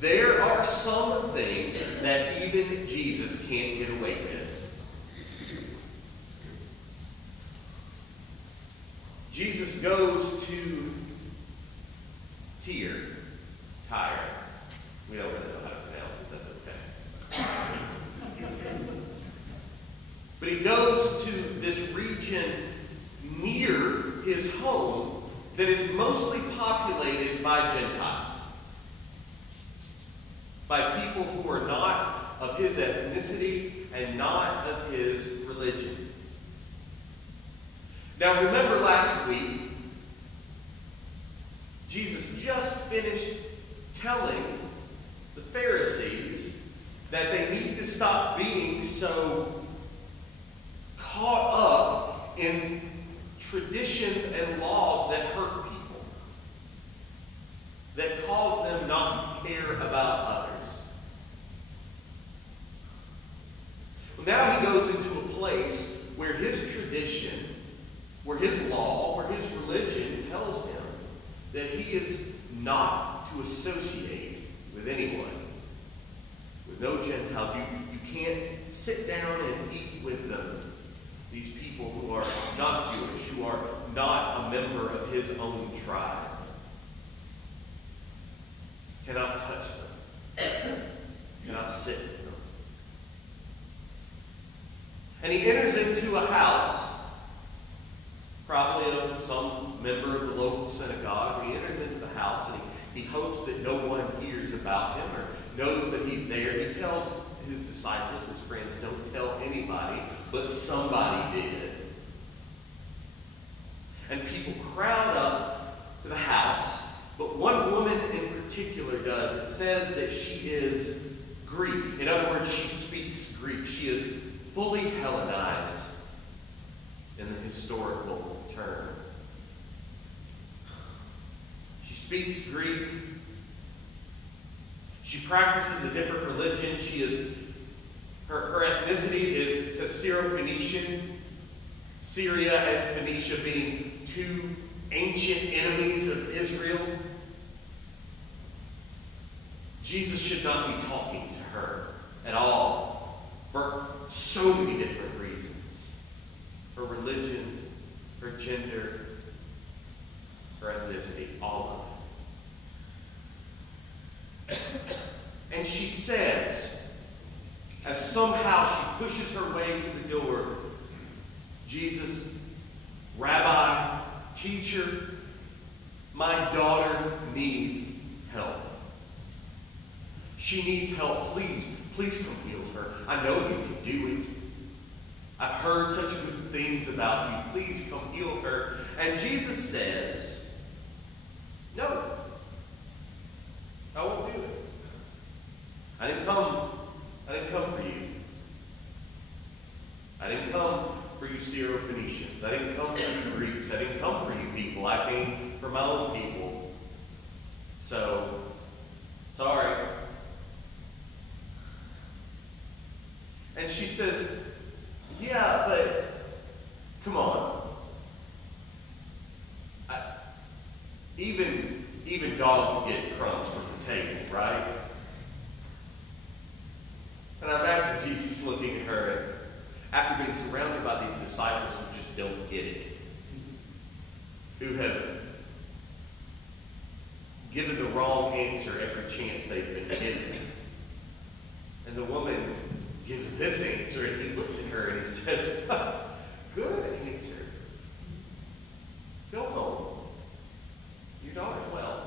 there are some things that even Jesus can't get away with. Jesus goes to Tyre. We don't really know how to pronounce it, that's okay. But he goes to this region near his home that is mostly populated by Gentiles. By people who are not of his ethnicity and not of his religion. Now remember last week, Jesus just finished telling the Pharisees that they need to stop being so caught up in traditions and laws that hurt people, that cause them not to care about others. Well, now he goes into a place where his tradition, where his law, where his religion tells him that he is not to associate with anyone, with no Gentiles. You can't sit down and eat with them. These people who are not Jewish, who are not a member of his own tribe. Cannot touch them. Cannot sit with them. And he enters into a house, probably of some member of the local synagogue. He enters into the house and he hopes that no one hears about him or knows that he's there. He tells his disciples, his friends, don't tell anybody, but somebody did. And people crowd up to the house, but one woman in particular does. It says that she is Greek. In other words, she speaks Greek. She is fully Hellenized in the historical term. She speaks Greek. She practices a different religion. Her ethnicity is, it says, Syro-Phoenician. Syria and Phoenicia being two ancient enemies of Israel. Jesus should not be talking to her at all for so many different reasons. Her religion, her gender, her ethnicity, all of it. And she says, as somehow she pushes her way to the door, Jesus, Rabbi, teacher, my daughter needs help. She needs help. Please come heal her. I know you can do it. I've heard such good things about you. Please come heal her. And Jesus says, no, I won't do it. I didn't come for you. I didn't come for you Syro-Phoenicians. I didn't come for you Greeks. I didn't come for you people. I came for my own people. So, sorry. And she says, yeah, but come on. Even dogs get crumbs from the table, right? And I imagine Jesus looking at her after being surrounded by these disciples who just don't get it, who have given the wrong answer every chance they've been given. And the woman gives this answer, and he looks at her and he says, good answer. Go home. Your daughter's well.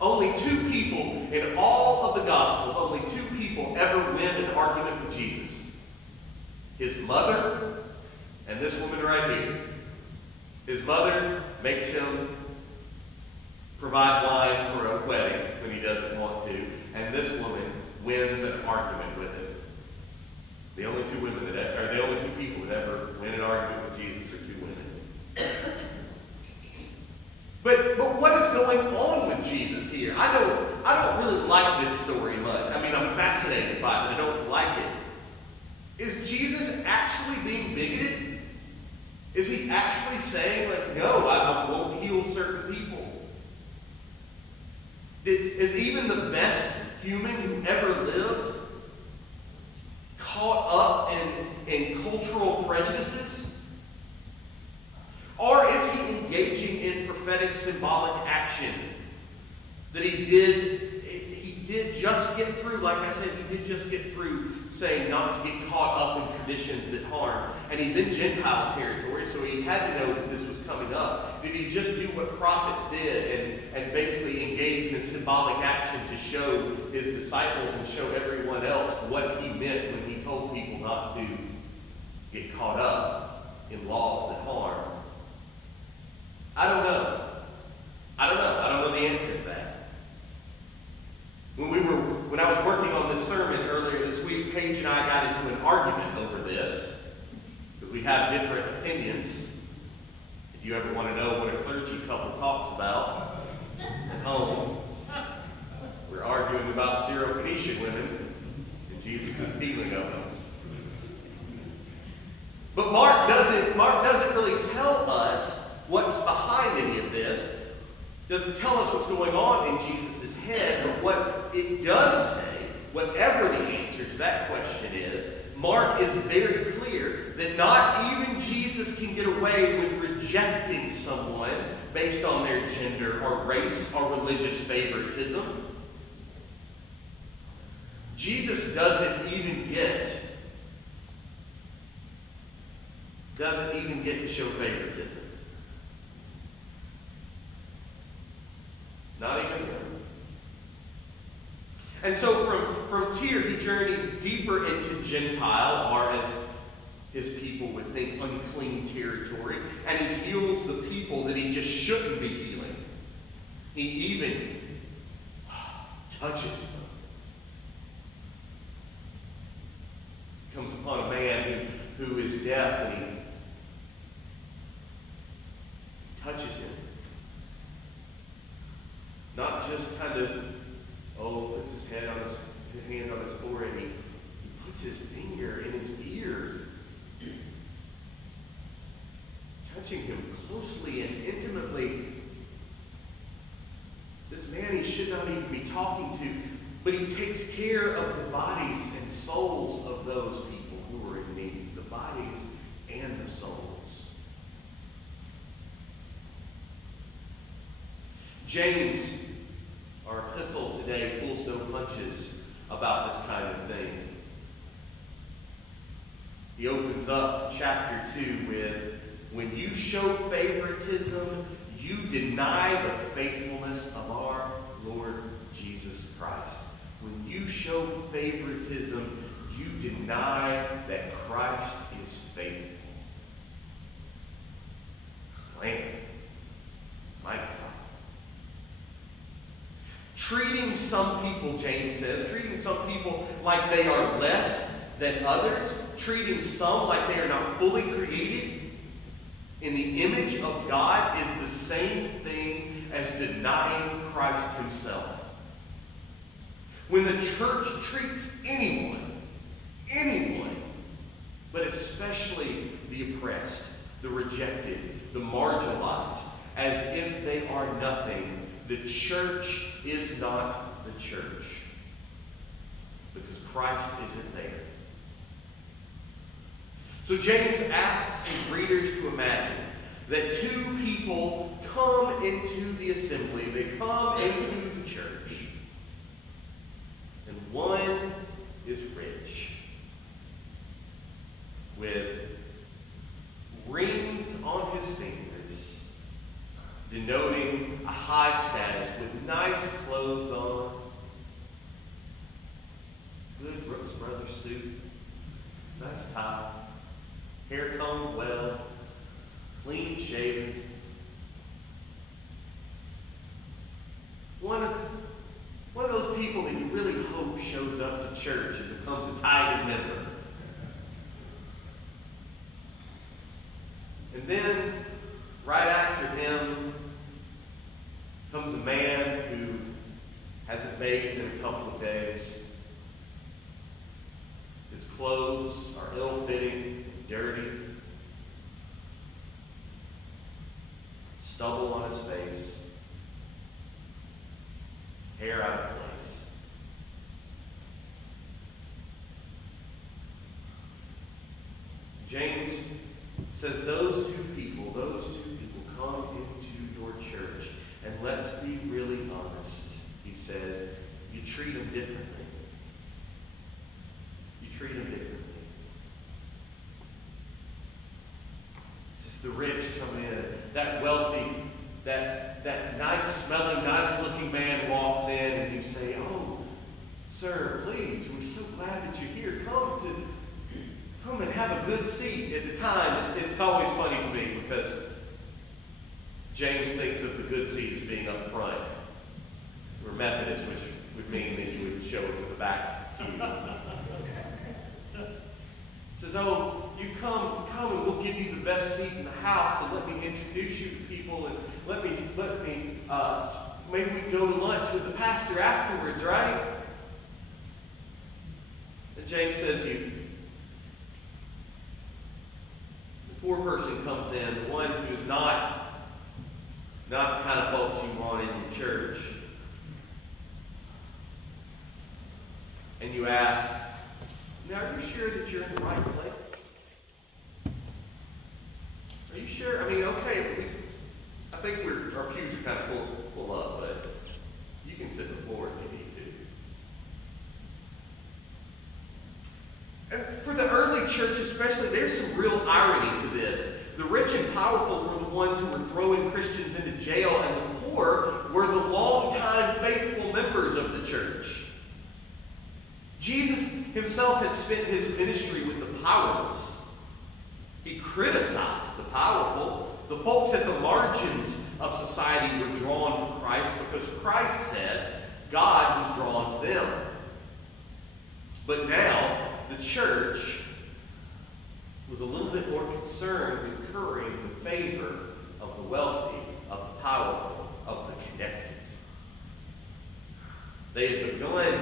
Only two people in all of the Gospels, only two people ever win an argument with Jesus. His mother and this woman right here. His mother makes him provide wine for a wedding when he doesn't want to, and this woman wins an argument with him. The only two people that ever win an argument with Jesus are two women. But what is going on with Jesus here? I don't really like this story much. I mean, I'm fascinated by it, but I don't like it. Is Jesus actually being bigoted? Is he actually saying, like, no, I won't heal certain people? Is even the best human who ever lived caught up in cultural prejudices? Or is he engaging in prophetic symbolic action that he did just get through, like I said, he did just get through saying not to get caught up in traditions that harm. And he's in Gentile territory, so he had to know that this was coming up. Did he just do what prophets did and basically engage in symbolic action to show his disciples and show everyone else what he meant when he told people not to get caught up in laws that harm? I don't know. I don't know the answer to that. When I was working on this sermon earlier this week, Paige and I got into an argument over this, because we have different opinions. If you ever want to know what a clergy couple talks about at home, we're arguing about Syrophoenician women and Jesus' healing of them. But Mark doesn't really tell us what's behind any of this. Doesn't tell us what's going on in Jesus' head, but what it does say, whatever the answer to that question is, Mark is very clear that not even Jesus can get away with rejecting someone based on their gender or race or religious favoritism. Jesus doesn't even get to show favoritism. Not even him. And so from Tyre, he journeys deeper into Gentile, or as his people would think, unclean territory, and he heals the people that he just shouldn't be healing. He even touches them. Comes upon a man who is deaf, and he touches him. Not just kind of, puts his hand on his forehead, he puts his finger in his ear, touching him closely and intimately. This man he should not even be talking to, but he takes care of the bodies and souls of those people who are in need, the bodies and the souls. James, our epistle today, pulls no punches about this kind of thing. He opens up chapter 2 with, when you show favoritism, you deny the faithfulness of our Lord Jesus Christ. When you show favoritism, you deny that Christ is faithful. Man, my God. Treating some people, James says, treating some people like they are less than others, treating some like they are not fully created in the image of God is the same thing as denying Christ himself. When the church treats anyone, but especially the oppressed, the rejected, the marginalized, as if they are nothing, the church is not the church, because Christ isn't there. So James asks his readers to imagine that two people come into the assembly, they come into the church, and one is rich, with rings on his fingers, denoting a high status, with nice clothes on, good Brooks Brothers suit, nice tie, hair combed well, clean shaven. One of those people that you really hope shows up to church and becomes a tithing member. And then, right after him, comes a man who hasn't bathed in a couple of days. His clothes are ill-fitting, dirty, stubble on his face, hair out of place. James says those two people come into your church, and let's be really honest. He says, you treat them differently. You treat them differently. He says the rich come in, that wealthy, that nice smelling, nice looking man walks in, and you say, oh, sir, please, we're so glad that you're here. Come and have a good seat. At the time, it's always funny to me because James thinks of the good seat as being up front. We're Methodists, which would mean that you would show up in the back pew. Says, oh, you come and we'll give you the best seat in the house, and let me introduce you to people, and let me maybe we go to lunch with the pastor afterwards, right? And James says, the poor person comes in, the one who's not the kind of folks you want in your church. And you ask, now are you sure that you're in the right place? Are you sure? I mean, okay, I think our pews are kind of full up, but you can sit before if you need to. And for the early church especially, there's some real irony to this. The rich and powerful were the ones who were throwing Christians into jail, and the poor were the long-time faithful members of the church. Jesus himself had spent his ministry with the powerless. He criticized the powerful. The folks at the margins of society were drawn to Christ because Christ said God was drawn to them. But now, the church was a little bit more concerned with currying the favor of the wealthy, of the powerful, of the connected. They had begun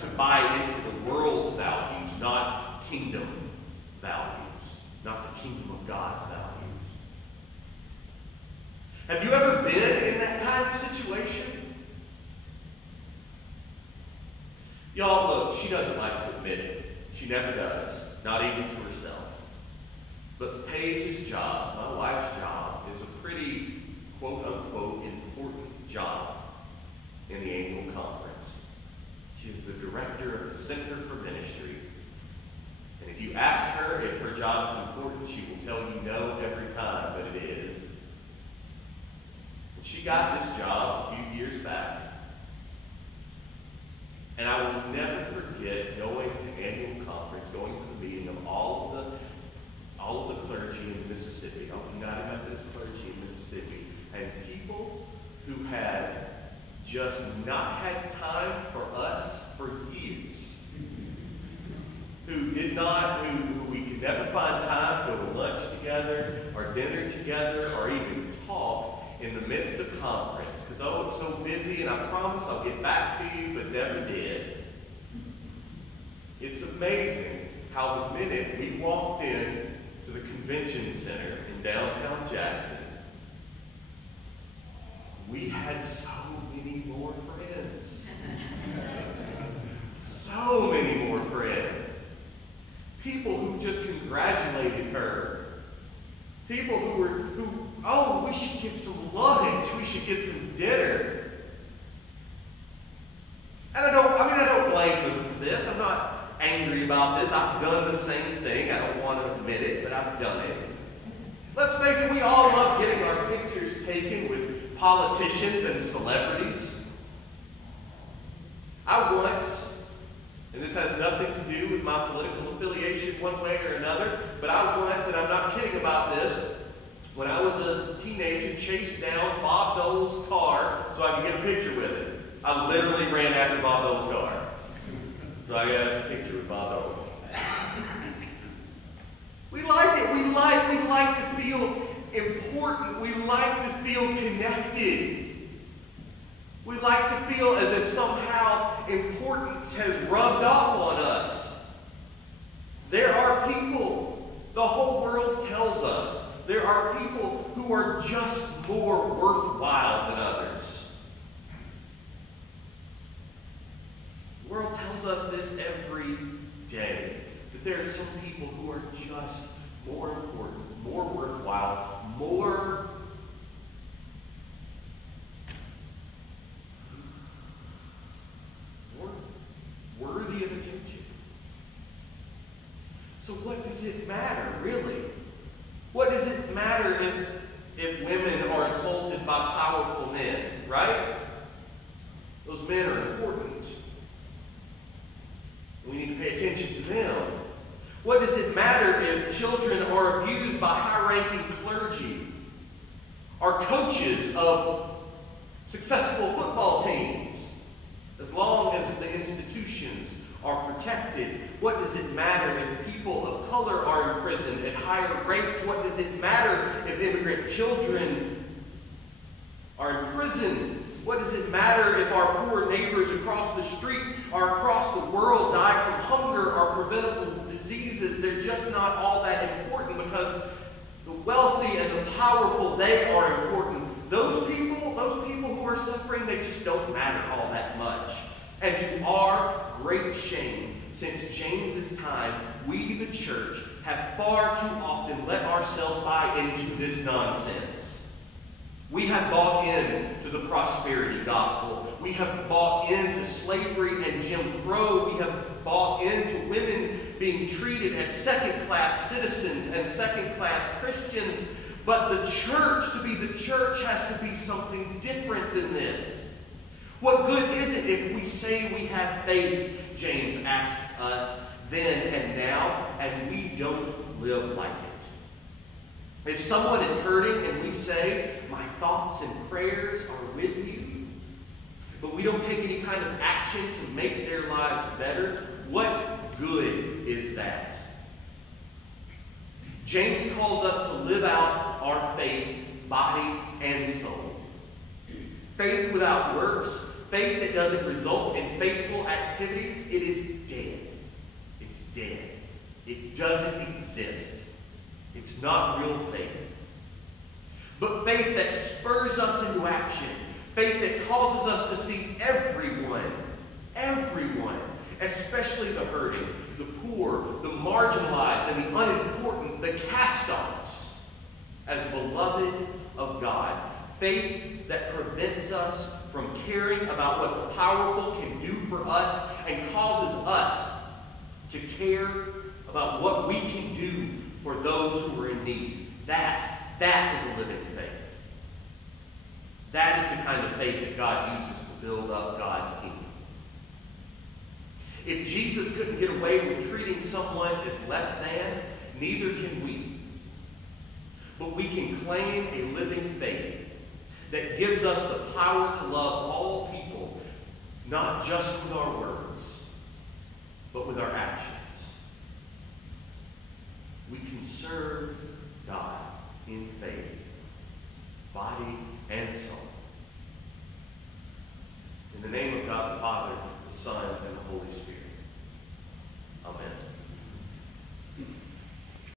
to buy into the world's values, not kingdom values, not the kingdom of God's values. Have you ever been in that kind of situation? Y'all, look, she doesn't like to admit it. She never does, not even to herself. But Paige's job, my wife's job, is a pretty, quote-unquote, important job in the annual conference. She is the director of the Center for Ministry. And if you ask her if her job is important, she will tell you no every time, but it is. And she got this job a few years back. And I will never forget going to annual conference, going to the meeting of all of the clergy in Mississippi, all the United Methodist clergy in Mississippi, and people who had just not had time for us for years, who we could never find time to go to lunch together, or dinner together, or even talk in the midst of conference, because it's so busy, and I promise I'll get back to you, but never did. It's amazing how the minute we walked in to the convention center in downtown Jackson, we had so many more friends. So many more friends. People who just congratulated her. People who, we should get some lunch, we should get some dinner. And I don't blame them for this. I'm not angry about this. I've done the same thing. I don't want to admit it, but I've done it. Let's face it, we all love getting our pictures taken with politicians and celebrities. I once, and this has nothing to do with my political affiliation one way or another, but I once, and I'm not kidding about this, when I was a teenager, chased down Bob Dole's car so I could get a picture with it. I literally ran after Bob Dole's car. So I got a picture with Bob Dole. We like it. We like to feel important. We like to feel connected. We like to feel as if somehow importance has rubbed off on us. There are people, the whole world tells us, there are people who are just more worthwhile than others. this every day. That there are some people who are just more important, more worthwhile, more worthy of attention. So what does it matter, really? What does it matter if women are assaulted by powerful men, right? Those men are important. We need to pay attention to them. What does it matter if children are abused by high-ranking clergy, or coaches of successful football teams, as long as the institutions are protected? What does it matter if people of color are imprisoned at higher rates? What does it matter if immigrant children are imprisoned? What does it matter if our poor neighbors across the street or across the world die from hunger or preventable diseases? They're just not all that important, because the wealthy and the powerful, they are important. Those people who are suffering, they just don't matter all that much. And to our great shame, since James's time, we, the church, have far too often let ourselves buy into this nonsense. We have bought into the prosperity gospel. We have bought into slavery and Jim Crow. We have bought into women being treated as second-class citizens and second-class Christians. But the church, to be the church, has to be something different than this. What good is it if we say we have faith, James asks us, then and now, and we don't live like it? If someone is hurting and we say, my thoughts and prayers are with you, but we don't take any kind of action to make their lives better, what good is that? James calls us to live out our faith, body and soul. Faith without works, faith that doesn't result in faithful activities, it is dead. It's dead. It doesn't exist. It's not real faith. But faith that spurs us into action, faith that causes us to see everyone, especially the hurting, the poor, the marginalized, and the unimportant, the cast-offs, as beloved of God. Faith that prevents us from caring about what the powerful can do for us and causes us to care about what we can do for those who are in need. That is a living faith. That is the kind of faith that God uses to build up God's kingdom. If Jesus couldn't get away with treating someone as less than, neither can we. But we can claim a living faith that gives us the power to love all people, not just with our words, but with our actions. We can serve God in faith, body and soul. In the name of God the Father, the Son, and the Holy Spirit. Amen.